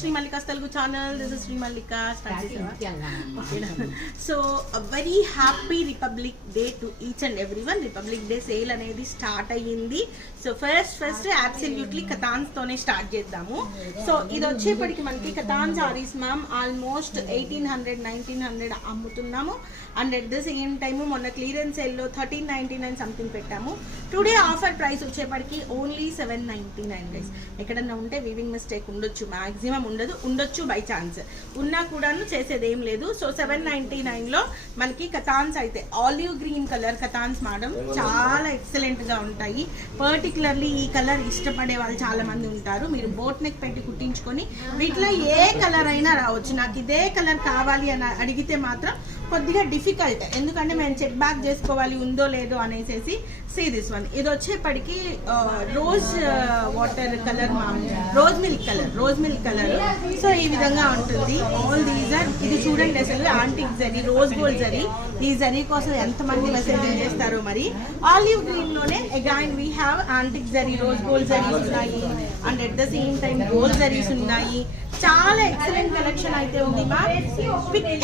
Sri Mallika's Telugu channel. This is Sri Mallika. So a very happy Republic Day to each and everyone. Republic Day sale అనేది start అయ్యింది. So first absolutely కతాన్స్ తోనే start చేద్దాము. So ఇది వచ్చేప్పటికి మనకి కతాన్ సారీస్ మ్యామ్ ఆల్మోస్ట్ 1800-1900 అమ్ముతున్నాము. And at the same time మొన్న క్లియరెన్స్ సేల్లో 1399 సంథింగ్ పెట్టాము. టుడే ఆఫర్ ప్రైస్ వచ్చేప్పటికి ఓన్లీ 799 గైస్. ఎక్కడన్నా ఉంటే వీవింగ్ మిస్టేక్ ఉండొచ్చు, మాక్సిమం ఉండొచ్చు బై ఛాన్స్ ఉన్నా కూడాను చేసేది ఏం లేదు. సో 799లో మనకి కతాన్స్ అయితే ఆలివ్ గ్రీన్ కలర్ కతాన్స్ మేడం చాలా ఎక్సలెంట్ గా ఉంటాయి. పర్టికులర్లీ ఈ కలర్ ఇష్టపడే వాళ్ళు చాలా మంది ఉంటారు. మీరు బోట్ నెక్ పెట్టి కుట్టించుకొని వీటిలో ఏ కలర్ అయినా రావచ్చు. నాకు ఇదే కలర్ కావాలి అని అడిగితే మాత్రం కొద్దిగా డిఫికల్ట్, ఎందుకంటే మేము చెక్ బ్యాక్ చేసుకోవాలి ఉందో లేదో అనేసి. సీ దిస్ వన్, ఇది వచ్చేప్పటికి rose water colour, rose milk colour. So ఈ విధంగా ఉంటుంది. ఆల్ దీస్ ఆర్, ఇది చూడండి అసలు antique zari, rose gold zari. ఈ జరీ కోసం ఎంతమంది మెసేజ్ చేస్తారో మరి. ఆలివ్ గ్రీన్ లోనే again we have antique zari, rose gold zaris ఉన్నాయి. And at the same time gold zaris ఉన్నాయి. చాలా ఎక్సలెంట్ కలెక్షన్ అయితే ఉంది మా.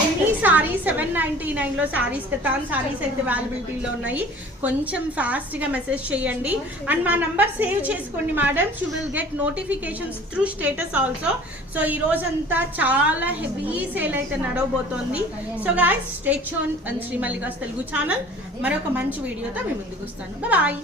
ఎనీ సారీ 799లో సారీస్, కతాన్ సారీస్ అయితే అవైలబిలిటీలో ఉన్నాయి. కొంచెం ఫాస్ట్ గా మెసేజ్ చేయండి అండ్ మా నంబర్ సేవ్ చేసుకోండి madam. You will get notifications through status also. So ఈ రోజంతా చాలా హెవీ సేల్ అయితే నడవబోతోంది. So guys stay tune and Shri Mallikas Telugu channel. మరొక మంచి వీడియోతో మీ ముందుకు వస్తాను. బాయ్.